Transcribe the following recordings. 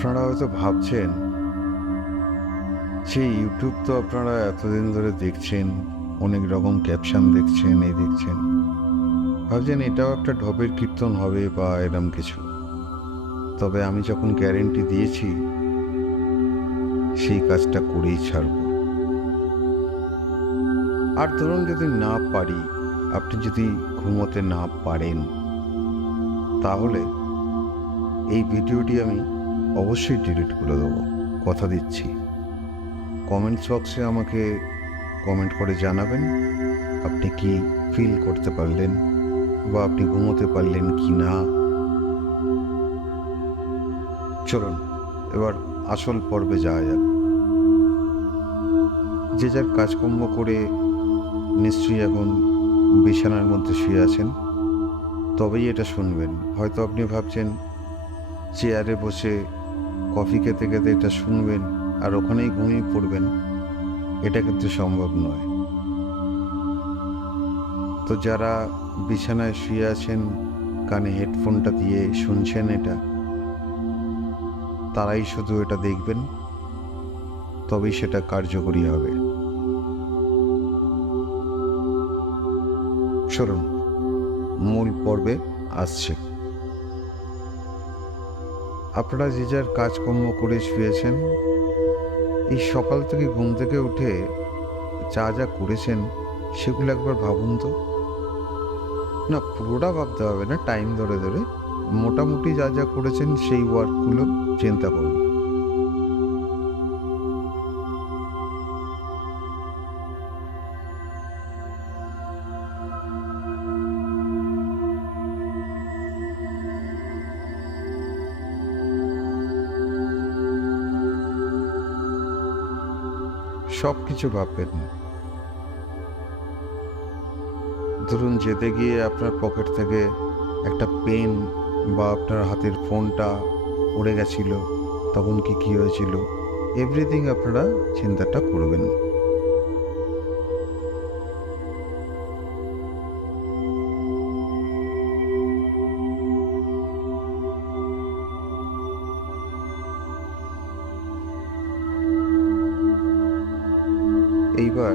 আপনারা হয়তো ভাবছেন যে ইউটিউব তো আপনারা এতদিন ধরে দেখছেন, অনেক রকম ক্যাপশন দেখছেন, এই দেখছেন। ভাবছেন এটাও একটা ঢপের কীর্তন হবে বা এরম কিছু। তবে আমি যখন গ্যারেন্টি দিয়েছি, সেই কাজটা করেই ছাড়ব। আর ধরুন যদি না পারি, আপনি যদি ঘুমোতে না পারেন, তাহলে এই ভিডিওটি আমি অবশ্যই ডিলিট করে দেবো। কথা দিচ্ছি। কমেন্টস বক্সে আমাকে কমেন্ট করে জানাবেন, আপনি কি ফিল করতে পারলেন বা আপনি ঘুমোতে পারলেন কি না? চলুন, এবার আসল পর্বে যাওয়া যাক। যে যার কাজকর্ম করে নিশ্চয়ই এখন বিছানার মধ্যে শুয়ে আছেন, তবেই এটা শুনবেন। হয়তো আপনি ভাবছেন চেয়ারে বসে কফি খেতে খেতে এটা শুনবেন আর ওখানেই ঘুমিয়ে পড়বেন। এটা কিন্তু সম্ভব নয়। তো যারা বিছানায় শুয়ে আছেন, কানে হেডফোনটা দিয়ে শুনছেন এটা, তারাই শুধু এটা দেখবেন, তবেই সেটা কার্যকরী হবে। চলুন, মূল পর্বে আসছে। আপনারা যে যার কাজকর্ম করে শুয়েছেন, এই সকাল থেকে ঘুম থেকে উঠে যা যা করেছেন, সেগুলো একবার ভাবুন তো। না, পুরোটা ভাবতে হবে না টাইম ধরে ধরে। মোটামুটি যা যা করেছেন, সেই ওয়ার্কগুলো চিন্তা করুন। সব কিছু ভাববেন। ধরুন যেতে গিয়ে আপনার পকেট থেকে একটা পেন বা আপনার হাতের ফোনটা পড়ে গেছিল, তখন কি কী হয়েছিল? এভরিথিং আপনারা চিন্তাটা করবেন। এইবার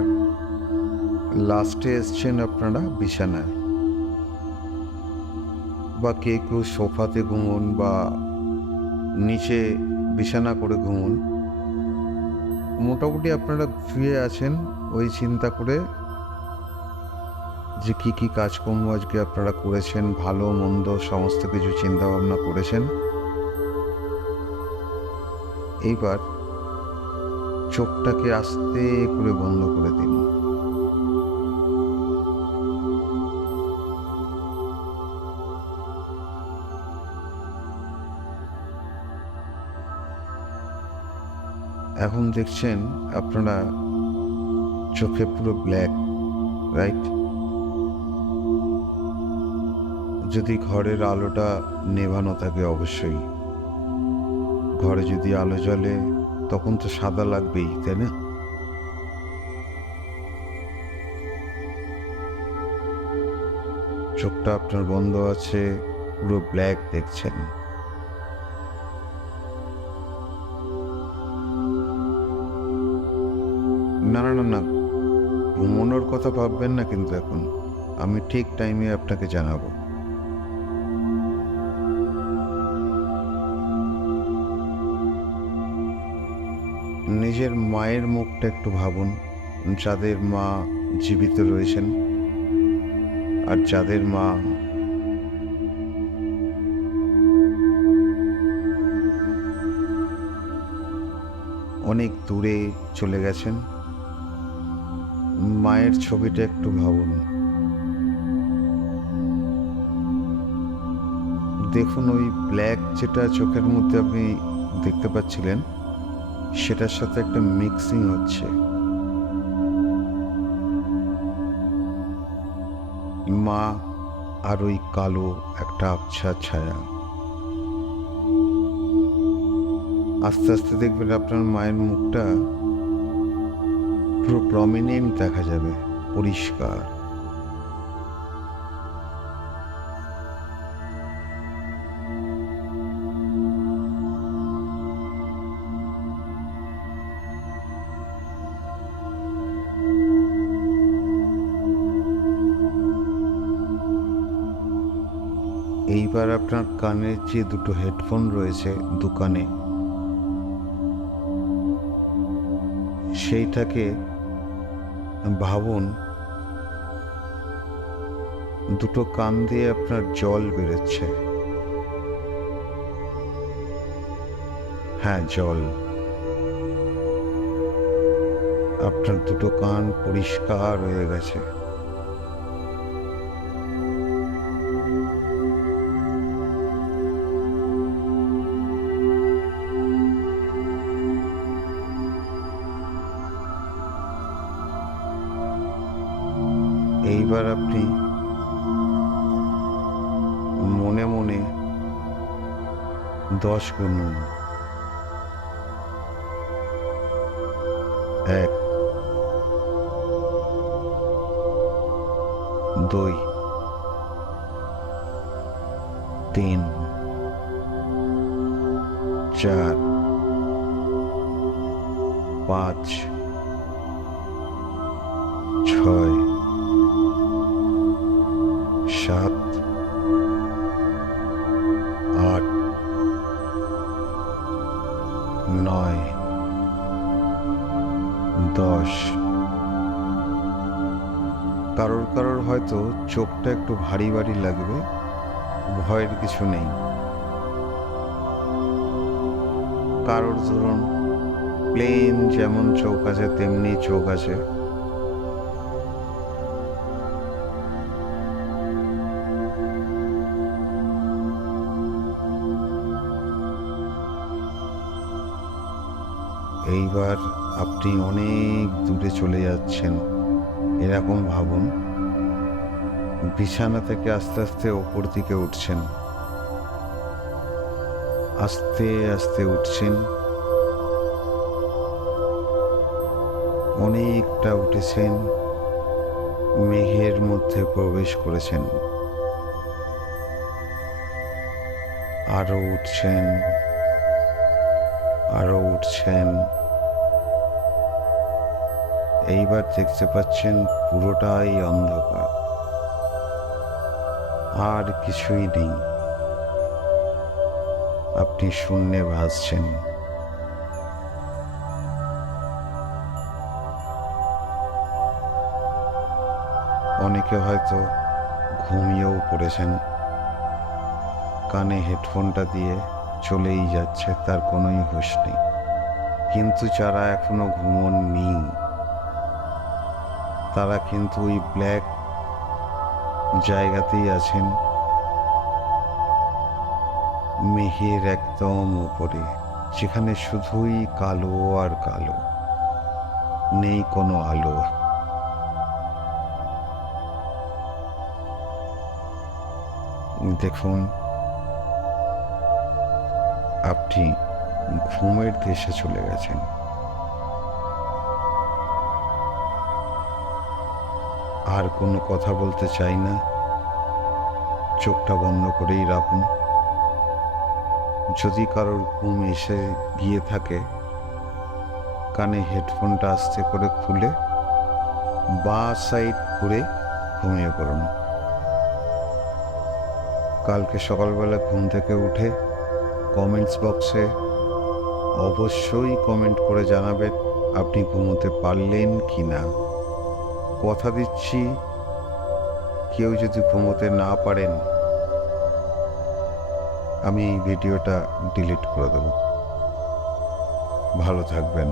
লাস্টে এসছেন আপনারা বিছানায়। বা কে কেউ সোফাতে ঘুমুন বা নিচে বিছানা করে ঘুমুন। মোটামুটি আপনারা শুয়ে আছেন ওই চিন্তা করে যে কী কী কাজকর্ম আজকে আপনারা করেছেন, ভালো, মন্দ, সমস্ত কিছু চিন্তা ভাবনা করেছেন। এইবার চোখটাকে আস্তে করে বন্ধ করে দিন। এখন দেখছেন আপনারা চোখে পুরো ব্ল্যাক রাইট যদি ঘরের আলোটা নেভানো থাকে অবশ্যই। ঘরে যদি আলো জ্বলে তখন তো সাদা লাগবেই, তাই না? চোখটা আপনার বন্ধ আছে, পুরো ব্ল্যাক দেখছেন। না না না না, ঘুমানোর কথা ভাববেন না কিন্তু এখন। আমি ঠিক টাইমে আপনাকে জানাব। নিজের মায়ের মুখটা একটু ভাবুন, যাদের মা জীবিত রয়েছেন আর যাদের মা অনেক দূরে চলে গেছেন। মায়ের ছবিটা একটু ভাবুন। দেখুন ওই ব্ল্যাক যেটা চোখের মধ্যে আপনি দেখতে পাচ্ছিলেন। সেটার সাথে একটা মিক্সিং হচ্ছে। মা আর ওই কালো একটা আবছা ছায়া। আস্তে আস্তে দেখবেন আপনার মায়ের মুখটা পুরো প্রমিনেন্ট দেখা যাবে, পরিষ্কার। এইবার আপনার কানের যে দুটো হেডফোন রয়েছে দোকানে। সেইটাকে ভাবুন, দুটো কান দিয়ে আপনার জল বেরোচ্ছে। হ্যাঁ জল। আপনার দুটো কান পরিষ্কার হয়ে গেছে। এইবার আপনি মনে মনে দশ গুনুন এক দুই তিন চার পাঁচ ছয় সাত, আট, নয়, দশ। কারোর কারোর হয়তো চোখটা একটু ভারী ভারী লাগবে, ভয়ের কিছু নেই। কারোর ধরুন প্লেন যেমন চোখ আছে, তেমনি চোখ আছে। এইবার আপনি অনেক দূরে চলে যাচ্ছেন, এরকম ভাবুন। বিছানা থেকে আস্তে আস্তে ওপর দিকে উঠছেন। আস্তে আস্তে উঠছেন। অনেকটা উঠেছেন। মেঘের মধ্যে প্রবেশ করেছেন। আরও উঠছেন। আরও উঠছেন। এইবার দেখতে পাচ্ছেন পুরোটাই অন্ধকার। আর কিছুই নেই। আপনি শূন্যে ভাসছেন। অনেকে হয়তো ঘুমিয়েও পড়েছেন। কানে হেডফোনটা দিয়ে চলেই যাচ্ছে, তার কোনোই হুঁশ নেই। কিন্তু যারা এখনও ঘুমননি তারা কিন্তু ওই ব্ল্যাক জায়গাতেই আছেন। মেঘের একদম উপরে, যেখানে শুধুই কালো আর কালো, নেই কোনো আলো। দেখুন আপনি ঘুমের দেশে চলে গেছেন। আর কোনো কথা বলতে চাই না। চোখটা বন্ধ করেই রাখুন। যদি কারোর ঘুম এসে গিয়ে থাকে, কানে হেডফোনটা আস্তে করে খুলে বা সাইড ঘুরে ঘুমিয়ে পড়ুন। কালকে সকালবেলা ঘুম থেকে উঠে কমেন্টস বক্সে অবশ্যই কমেন্ট করে জানাবেন, আপনি ঘুমোতে পারলেন কি না কথা দিচ্ছি, কেউ যদি ঘুমোতে না পারেন, আমি এই ভিডিওটা ডিলিট করে দেব। ভালো থাকবেন।